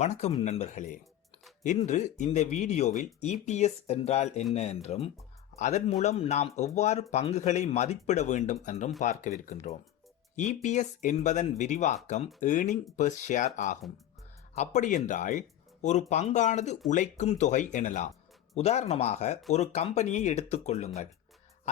வணக்கம் நண்பர்களே. இன்று இந்த வீடியோவில் இபிஎஸ் என்றால் என்ன என்றும் அதன் மூலம் நாம் எவ்வாறு பங்குகளை மதிப்பிட வேண்டும் என்றும் பார்க்கவிருக்கின்றோம். இபிஎஸ் என்பதன் விரிவாக்கம் ஏர்னிங் பெர் ஷேர் ஆகும். அப்படியென்றால் ஒரு பங்கானது உழைக்கும் தொகை எனலாம். உதாரணமாக ஒரு கம்பெனியை எடுத்துக்கொள்ளுங்கள்.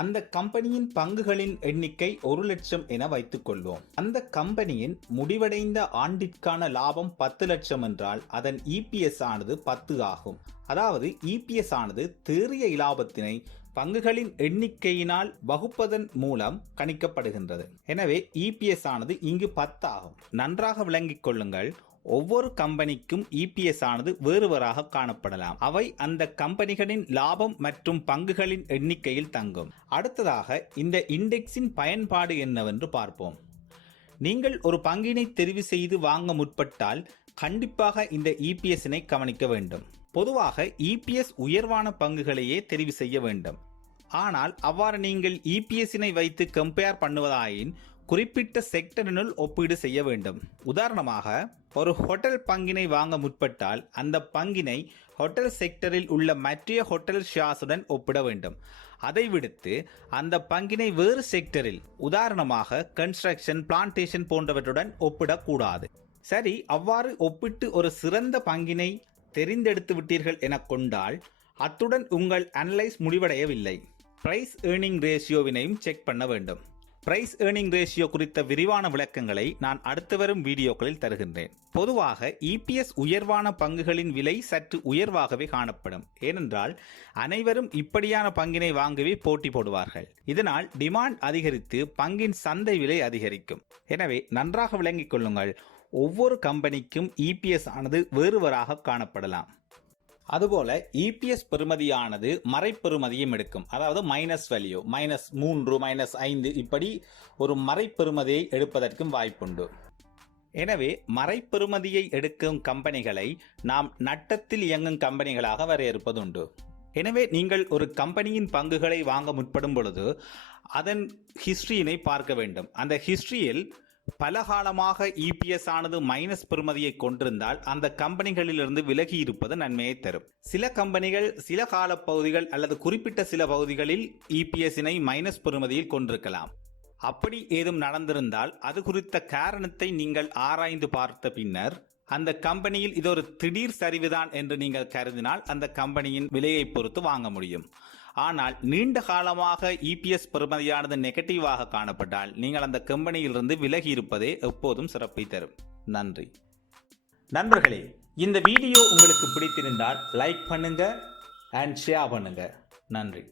அந்த கம்பெனியின் பங்குகளின் எண்ணிக்கை 1,00,000 என வைத்துக் கொள்வோம். அந்த கம்பெனியின் முடிவடைந்த ஆண்டிற்கான லாபம் 10 லட்சம் என்றால் அதன் இபிஎஸ் ஆனது 10 ஆகும். அதாவது இபிஎஸ் ஆனது தேறிய இலாபத்தினை பங்குகளின் எண்ணிக்கையினால் வகுப்பதன் மூலம் கணிக்கப்படுகின்றது. எனவே இபிஎஸ் ஆனது இங்கு 10 ஆகும். நன்றாக விளங்கிக் கொள்ளுங்கள். ஒவ்வொரு கம்பெனிக்கும் இபிஎஸ் ஆனது வேறுவேறாக காணப்படலாம். அவை அந்த கம்பெனிகளின் லாபம் மற்றும் பங்குகளின் எண்ணிக்கையில் தங்கும். அடுத்ததாக இந்த இண்டெக்ஸின் பயன்பாடு என்னவென்று பார்ப்போம். நீங்கள் ஒரு பங்கினை தெரிவு செய்து வாங்க முற்பட்டால் கண்டிப்பாக இந்த இபிஎஸ்னை கவனிக்க வேண்டும். பொதுவாக இபிஎஸ் உயர்வான பங்குகளையே தெரிவு செய்ய வேண்டும். ஆனால் அவ்வாறு நீங்கள் இபிஎஸ்னை வைத்து கம்பேர் பண்ணுவதாயின் குறிப்பிட்ட செக்டரினுள் ஒப்பீடு செய்ய வேண்டும். உதாரணமாக ஒரு ஹோட்டல் பங்கினை வாங்க முற்பட்டால் அந்த பங்கினை ஹோட்டல் செக்டரில் உள்ள மற்ற ஹோட்டல் ஷேர்ஸுடன் ஒப்பிட வேண்டும். அதை விடுத்து அந்த பங்கினை வேறு செக்டரில், உதாரணமாக கன்ஸ்ட்ரக்ஷன், பிளான்டேஷன் போன்றவற்றுடன் ஒப்பிடக்கூடாது. சரி, அவ்வாறு ஒப்பிட்டு ஒரு சிறந்த பங்கினை தெரிந்தெடுத்து விட்டீர்கள் என கொண்டால் அத்துடன் உங்கள் அனலைஸ் முடிவடையவில்லை. பிரைஸ் ஏர்னிங் ரேஷியோவினையும் செக் பண்ண வேண்டும். பிரைஸ் ஏர்னிங் ரேஷியோ குறித்த விரிவான விளக்கங்களை நான் அடுத்து வரும் வீடியோக்களில் தருகின்றேன். பொதுவாக இபிஎஸ் உயர்வான பங்குகளின் விலை சற்று உயர்வாகவே காணப்படும். ஏனென்றால் அனைவரும் இப்படியான பங்கினை வாங்கவே போட்டி போடுவார்கள். இதனால் டிமாண்ட் அதிகரித்து பங்கின் சந்தை விலை அதிகரிக்கும். எனவே நன்றாக விளங்கிக் கொள்ளுங்கள். ஒவ்வொரு கம்பெனிக்கும் இபிஎஸ் ஆனது வேறுவேறாக காணப்படலாம். அதுபோல இபிஎஸ் பெறுமதியானது மறைப்பெறுமதியும் எடுக்கும். அதாவது மைனஸ் வேல்யூ, -3, -5 இப்படி ஒரு மறைப்பெறுமதியை எடுப்பதற்கும் வாய்ப்புண்டு. எனவே மறைப்பெறுமதியை எடுக்கும் கம்பெனிகளை நாம் நட்டத்தில் இயங்கும் கம்பெனிகளாக வரையறுப்பதுண்டு. எனவே நீங்கள் ஒரு கம்பெனியின் பங்குகளை வாங்க முற்படும் பொழுது அதன் ஹிஸ்டரியினை பார்க்க வேண்டும். அந்த ஹிஸ்டரியில் பல காலமாக இபிஎஸ் ஆனது மைனஸ் பெறுமதியை கொண்டிருந்தால் அந்த கம்பெனிகளிலிருந்து விலகி இருப்பது நன்மையை தரும். சில கம்பெனிகள் சில கால பகுதிகள் அல்லது குறிப்பிட்ட சில பகுதிகளில் இபிஎஸ்னை மைனஸ் பெறுமதியில் கொண்டிருக்கலாம். அப்படி ஏதும் நடந்திருந்தால் அது குறித்த காரணத்தை நீங்கள் ஆராய்ந்து பார்த்த பின்னர் அந்த கம்பெனியில் இது ஒரு திடீர் சரிவுதான் என்று நீங்கள் கருதினால் அந்த கம்பெனியின் விலையை பொறுத்து வாங்க முடியும். ஆனால் நீண்ட காலமாக இபிஎஸ் பெறுமதியானது நெகட்டிவாக காணப்பட்டால் நீங்கள் அந்த கம்பெனியிலிருந்து விலகி இருப்பதே எப்போதும் சிறப்பை தரும். நன்றி நண்பர்களே. இந்த வீடியோ உங்களுக்கு பிடித்திருந்தால் லைக் பண்ணுங்க அண்ட் ஷேர் பண்ணுங்க. நன்றி.